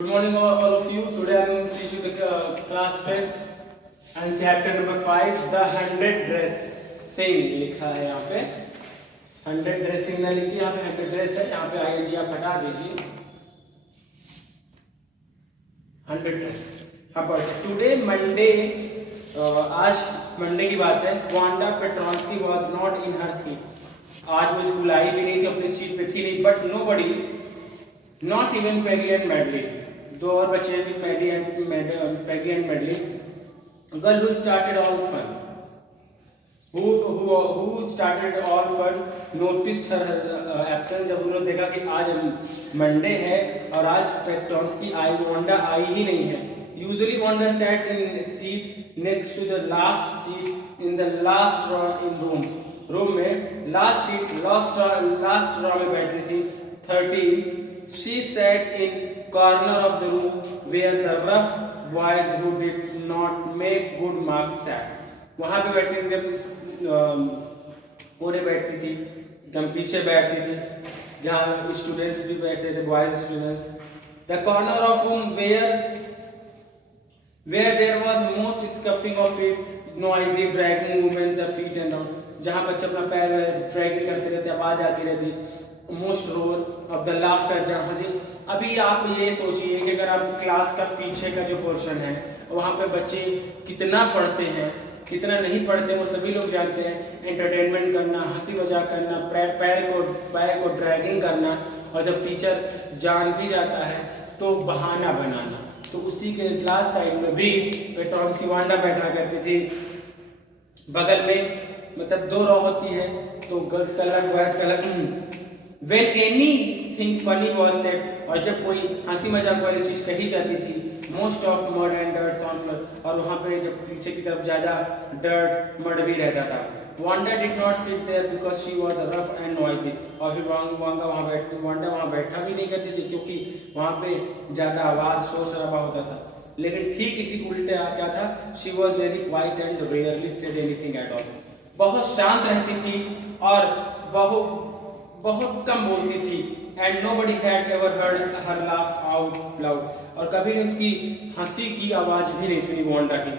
Good morning all of you. Today I am going to teach you the class 10th and chapter number 5 the 100 dressing लिखा है यहाँ पे 100 dressing ना लिखिए यहाँ पे 100 ड्रेस है यहाँ पे ing आप हटा दीजिए 100 ड्रेस हाँ पढ़ते टुडे मंडे आज मंडे की बात है Wanda Petronski was not in her seat आज वो स्कूल आई भी नहीं थी अपनी सीट पे थी नहीं but nobody not even Peggy and Madeline दो और बच्चे हैं Peggy and Madeline girl who started all fun who started all fun noticed her absence जब उन्होंने देखा कि आज मंडे है और आज पेट्रोंस्की वांडा आई ही नहीं है usually Wanda sat in seat next to the last seat in the last row in room में लास्ट रो में बैठी थी 13 she sat in corner of the room where the rough boys who did not make good marks sat वहां पे बैठती थी जब कोने बैठती थी एकदम पीछे बैठती थी जहाँ स्टूडेंट्स भी बैठते थे boys students the corner of room where there was most scuffing of feet noisy dragging movements the feet and all जहाँ बच्चे अपना पैर ड्रैगिंग करते रहते आवाज आती रहती most roar of the laughter जहाँ हंसी अभी आप ये सोचिए कि अगर आप क्लास का पीछे का जो पोर्शन है वहाँ पे बच्चे कितना पढ़ते हैं कितना नहीं पढ़ते वो सभी लोग जानते हैं एंटरटेनमेंट करना हंसी मजाक करना पैर को ड्रैगिंग करना और जब टीचर जान भी जाता है तो बहाना बनाना तो उसी के क्लास साइड में भी पेट्रोंस्की वांडा बैठा करती थी बगल में मतलब दो रो होती है तो गर्ल्स का अलग बॉयज का अलग When anything funny was said और जब कोई हंसी मजाक वाली चीज कही जाती थी most of mud and dirt on floor और वहाँ पे जब पीछे की तरफ ज़्यादा dirt mud भी रहता था Wanda did not sit there because she was rough and noisy और फिर वांडा वहाँ बैठा भी नहीं करती थी क्योंकि वहाँ पे ज़्यादा आवाज़ शोर शराबा होता था लेकिन ठीक इसी उल्टे क्या था she was very quiet and rarely said anything at all बहुत शांत रहती थी और बहुत कम बोलती थी and nobody had ever heard her laugh out loud और कभी उसकी हंसी की आवाज भी नहीं सुनी वांडा की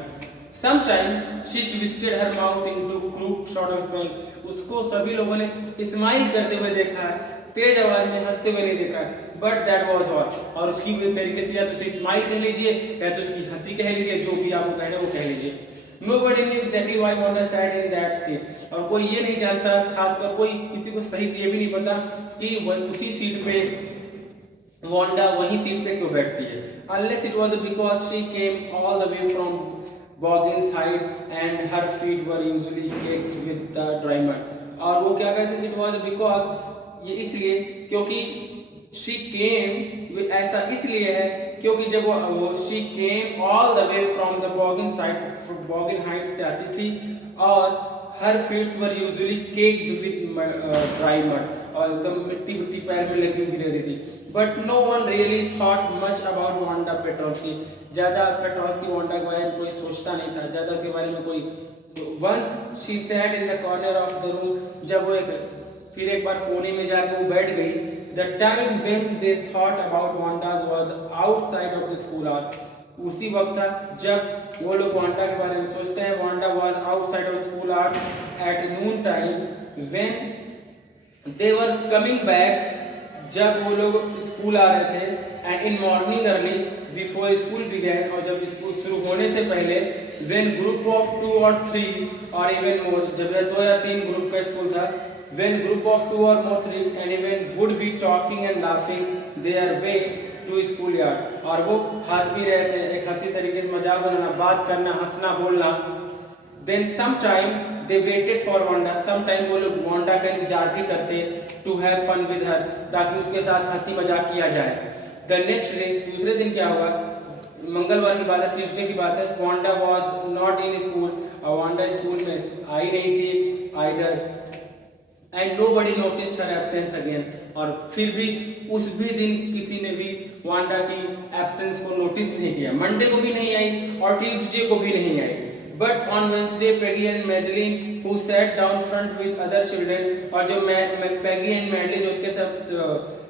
Sometime she twisted her mouth into crooked sort of smile उसको सभी लोगों ने स्माइल करते हुए देखा है तेज आवाज में हंसते हुए नहीं देखा बट दैट वाज ऑल और उसकी तरीके से या तो उसे स्माइल कह लीजिए या तो उसकी हंसी कह लीजिए जो भी आपको कहना है वो कह लीजिए Nobody knew exactly why Wanda sat in that seat और कोई ये नहीं जानता खासकर कोई किसी को सही से ये भी नहीं पता कि उसी सीट पे वांडा वही सीट पे क्यों बैठती है unless it was because she came all the way from Boggin's Heights and her feet were usually caked with the dry mud और वो क्या कहते हैं it was because ये इसलिए क्योंकि she came ऐसा इसलिए है क्योंकि जब वो she came all the way from the Boggin Heights से आती थी और her feet were usually caked with dry mud और एकदम मिट्टी पैर में लगी हुई रहती थी but no one really thought much about Wanda Petronsky ज़्यादा पेट्रोंस्की वांडा के बारे में कोई सोचता नहीं था ज़्यादा उसके बारे में कोई once she sat in the corner of the room जब वो फिर एक बार कोने में जाके वो बैठ गई The time when they thought about Wanda's was outside of the school hour. उसी वक्त था जब वो लोग वांडा के बारे में सोचते हैं Wanda was outside of school hours at noon time when they were coming back जब वो लोग स्कूल आ रहे थे and in morning early before school began और जब स्कूल शुरू होने से पहले when group of 2 or 3 or even more जब 2 या 3 ग्रुप का स्कूल था when group of 2 or more 3 and even would be talking and laughing their way to school yard और वो हंस भी रहे थे एक हंसी तरीके से मजाक बनाना बात करना हंसना बोलना then sometime they waited for Wanda sometime वो लोग वांडा का इंतजार भी करते to have fun with her ताकि उसके साथ हंसी मजाक किया जाए the next day दूसरे दिन क्या हुआ मंगलवार की बात है ट्यूसडे की बात है Wanda was not in school और वांडा स्कूल में आई नहीं थी either and nobody noticed her absence again और फिर भी उस भी दिन किसी ने भी वांडा की एब्सेंस को नोटिस नहीं किया मंडे को भी नहीं आई और ट्यूसडे को भी नहीं आई but on Wednesday Peggy and Madeline who sat down front with other children और जो पैगी एंड मैडलिन जो उसके साथ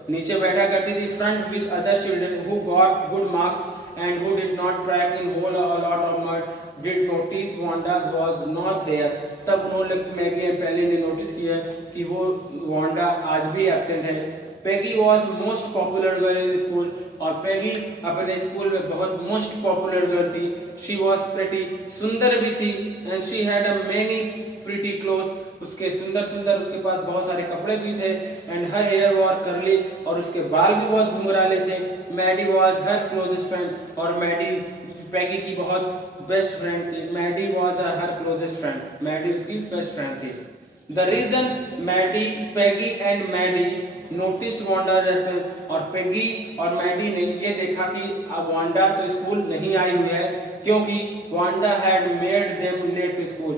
नीचे बैठा करती थी front with other children who got good marks and who did not track in whole a lot of mud did notice Wanda was not there। तब उन्होंने मैगी एंड पेली ने नोटिस किया कि वो वांडा आज भी एब्सेंट है। Peggy was most popular girl in school, और पैगी अपने स्कूल में बहुत मोस्ट पॉपुलर गर्ल थी। शी वॉज प्रिटी, सुंदर भी थी, and she had a many pretty clothes, उसके सुंदर सुंदर उसके पास बहुत सारे कपड़े भी थे। And her hair was curly, और उसके बाल भी बहुत घुंघराले थे। Maddie was her closest friend, और मैडी पैगी की बहुत बेस्ट फ्रेंड थी। Maddie was her closest friend, Maddie उसकी बेस्ट फ्रेंड थी। The reason Maddie Peggy and Maddie noticed Wanda जैसे, और पैगी और मैडी ने ये देखा कि अब वांडा तो स्कूल नहीं आई हुई है, क्योंकि Wanda had made them late to school,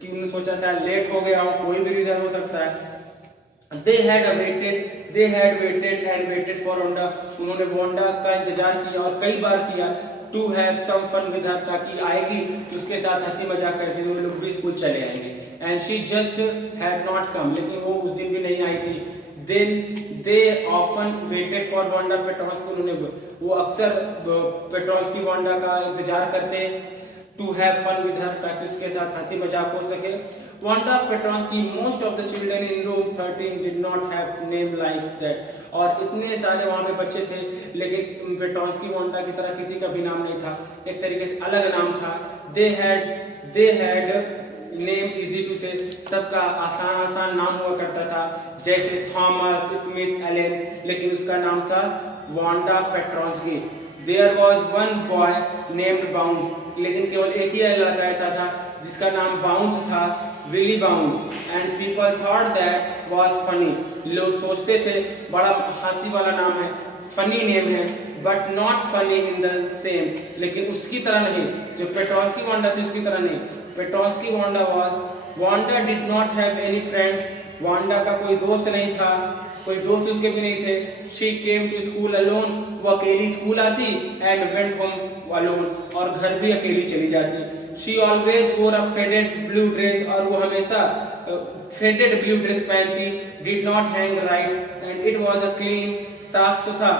कि उन्होंने सोचा शायद लेट हो गया हो, कोई भी रीजन हो सकता है। They had waited and waited for Wanda, उन्होंने वांडा का इंतजार किया और कई बार किया। To have some fun with her, ताकि आएगी तो उसके साथ हंसी मजाक करके वो लोग भी स्कूल चले आएंगे। And she just had not come, लेकिन वो उस दिन भी नहीं आई थी। Then they often waited for Wanda Petronski, उन्होंने वो अक्सर पेट्रोन्स्की वांडा का इंतजार करते to have fun with her, ताकि उसके साथ हंसी मजाक हो सके। Wanda Petronski most of the children in room 13 did not have name like that, और इतने सारे वहाँ पे बच्चे थे, लेकिन पेट्रोन्स्की वांडा की तरह किसी का भी नाम नहीं था, एक तरीके से अलग नाम था। They had name easy to say, सबका आसान आसान नाम हुआ करता था, जैसे थॉमस, स्मिथ, एलेन, लेकिन उसका नाम था Wanda Petronski. There was one boy named Bounce, लेकिन केवल एक ही लड़का ऐसा था जिसका नाम बाउंस था, Willie Bounce. And people thought that was funny, लोग सोचते थे बड़ा हंसी वाला नाम है, फनी नेम है, but not funny in the same, लेकिन उसकी तरह नहीं, जो पेट्रोन्स्की वांडा थी उसकी तरह नहीं। Petronski Wanda did not have any friends, Wanda का कोई दोस्त नहीं था, कोई दोस्त उसके भी नहीं थे। She came to school alone, वो अकेली स्कूल आती, एंड वेंट होम अलोन, और घर भी अकेली चली जाती। शी ऑलवेज वोर अ फेडेड ब्लू ड्रेस, और वो हमेशा फेडेड ब्लू ड्रेस पहनती। Did not hang right and it was a clean, साफ तो था,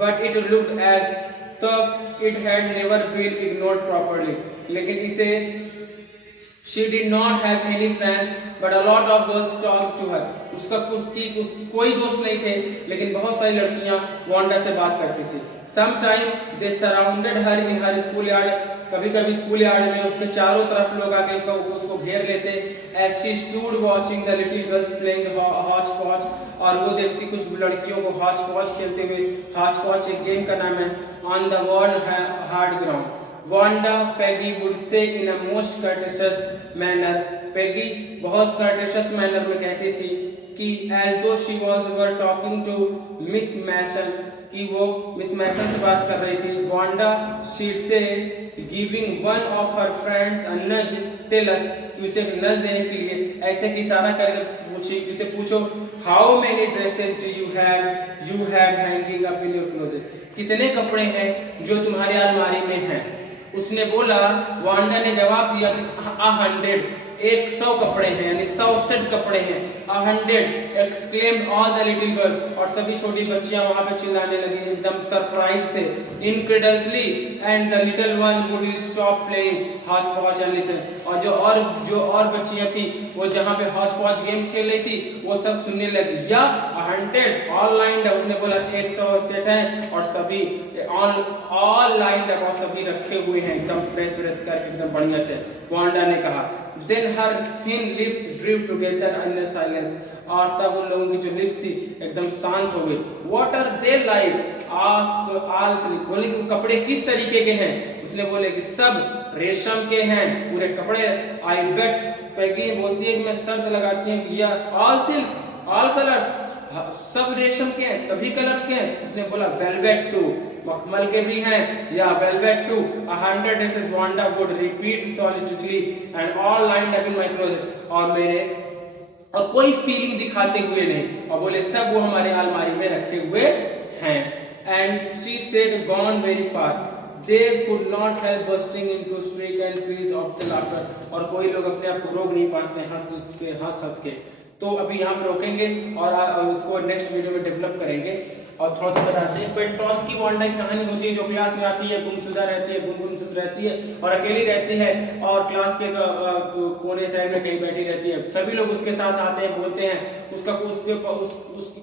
but it looked as tough it had never been ignored properly, लेकिन इसे She did not have any friends, but a lot of girls talked to her. उसकी कोई दोस्त नहीं थे, लेकिन बहुत सारी लड़कियां वांडा से बात करती थी। Sometime they surrounded her in her schoolyard. कभी-कभी स्कूल यार्ड में उसके चारों तरफ लोग आके उसको घेर लेते। As she stood watching the little girls playing hopscotch, और वो देखती कुछ लड़कियों को hopscotch खेलते हुए। hopscotch एक गेम का नाम है। On the worn hard ground. Wanda Peggy would say in a most कर्टिशियस manner, पैगी बहुत कर्टिशियस मैनर में कहती थी कि as though she were talking to Miss Mason, कि वो मिस मैसन से बात कर रही थी। Wanda she said giving one of her friends a nudge tell अस, कि उसे नज देने के लिए ऐसे कि इशारा करके पूछी, उसे पूछो how many dresses do you had hanging up in your closet, कितने कपड़े हैं जो तुम्हारे अलमारी में हैं। उसने बोला, वांडा ने जवाब दिया कि 100, 100 कपड़े हैं, यानी 100 सेट कपड़े हैं। 100 exclaimed all the little girl, और सभी छोटी बच्चियां वहां पे चिल्लाने लगी एकदम सरप्राइज से। Incredulously and the little one would stop playing hopscotch and listen, और जो और बच्चियां थी वो जहां पे हॉच पॉच गेम खेल रही थी वो सब सुनने लगी। या 100 ऑल लाइन्ड अप, उसने बोला 100 सेट हैं और सभी ऑल लाइन्ड अप, और सभी रखे हुए हैं एकदम प्रेस करके एकदम बढ़िया से। वांडा ने कहा, then her thin lips drip together in silence, और तब उन लोगों की जो लिप्स थी एकदम शांत हो गई। What are they like ask all, बोले कि कपड़े किस तरीके के हैं। उसने बोले कि सब रेशम के हैं पूरे कपड़े। आई बेट, पैगी बोलती है कि मैं शर्त लगाती हूँ कि ऑल सिल्क ऑल कलर्स, सब रेशम के हैं, सभी कलर्स के हैं। उसने बोला वेलवेट टू, मखमल के भी हैं, या velvet too 100 dresses Wanda would repeat solidly and all lined up in my closet, और कोई फीलिंग दिखाते हुए नहीं, और बोले सब वो हमारे अलमारी में रखे हुए हैं। And she said gone very far, they could not help bursting into shrieks and crease of the laughter, और कोई लोग अपने आप को रोक नहीं पाते हंस के। तो अभी यहाँ पे रोकेंगे और उसको नेक्स्ट वीडियो में डेवलप करेंगे। और थोड़ा सा बताते हैं। पेट्रोस की वॉन्डा की कहानी होती है, जो क्लास में आती है, गुमशुदा रहती है, गुमसुम रहती है और अकेली रहती है और क्लास के कोने साइड में कहीं बैठी रहती है। सभी लोग उसके साथ आते हैं, बोलते हैं, उसके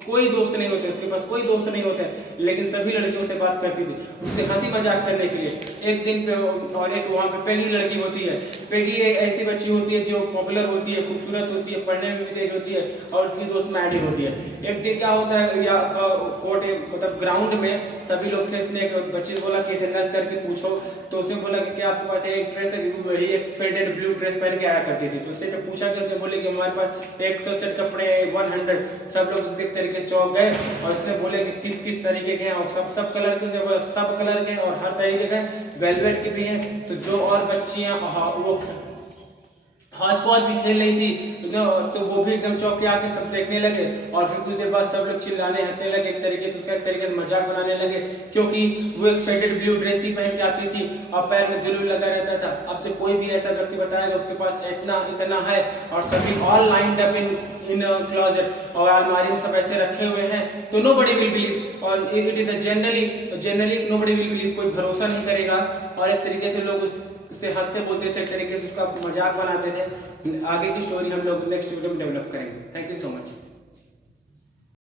कोई दोस्त नहीं होते, उसके पास कोई दोस्त नहीं होते, लेकिन सभी लड़कियों से बात करती थी उससे हंसी मजाक करने के लिए। एक दिन पे और एक वहाँ पे पेगी लड़की होती है। पेगी एक ऐसी बच्ची होती है जो पॉपुलर होती है, खूबसूरत होती है, पढ़ने में भी तेज होती है और उसकी दोस्त मैडी होती है। एक दिन क्या होता है, या कोर्ट मतलब ग्राउंड में सभी लोग थे, उसने एक बच्चे बोला कि इसे नच करके पूछो, तो उसने बोला कि क्या आपके पास एक ड्रेस है, वही एक फेडेड ब्लू ड्रेस पहन के आया करती थी। तो उससे जब पूछा गया, उसने बोले कि हमारे पास 100 सेट कपड़े 100। सब लोग एक तरीके से चौंक गए और उसने बोले कि किस किस तरीके के हैं और सब कलर के, सब कलर के और हर तरीके के, वेलवेट के भी हैं। तो जो और बच्चियां वो हॉच-पॉच भी खेल रही थी तो वो भी एकदम चौंक के आके सब देखने लगे और फिर कुछ देर बाद सब लोग चिल्लाने हंसने लगे, एक तरीके से उसका एक तरीके से मजाक बनाने लगे, क्योंकि वो एक फेडेड ब्लू ड्रेस ही पहन के आती थी और पैर में दुल लगा रहता था। अब जब कोई भी ऐसा व्यक्ति बताएगा उसके पास इतना है और सभी all lined up in closet और अलमारी में सब ऐसे रखे हुए हैं, तो नोबडी विल बिलीव और it is generally nobody will believe, कोई भरोसा नहीं करेगा और एक तरीके से लोग उससे हंसते बोलते थे, एक तरीके से उसका मजाक बनाते थे। आगे की स्टोरी हम लोग नेक्स्ट वीडियो में डेवलप करेंगे। Thank you so much.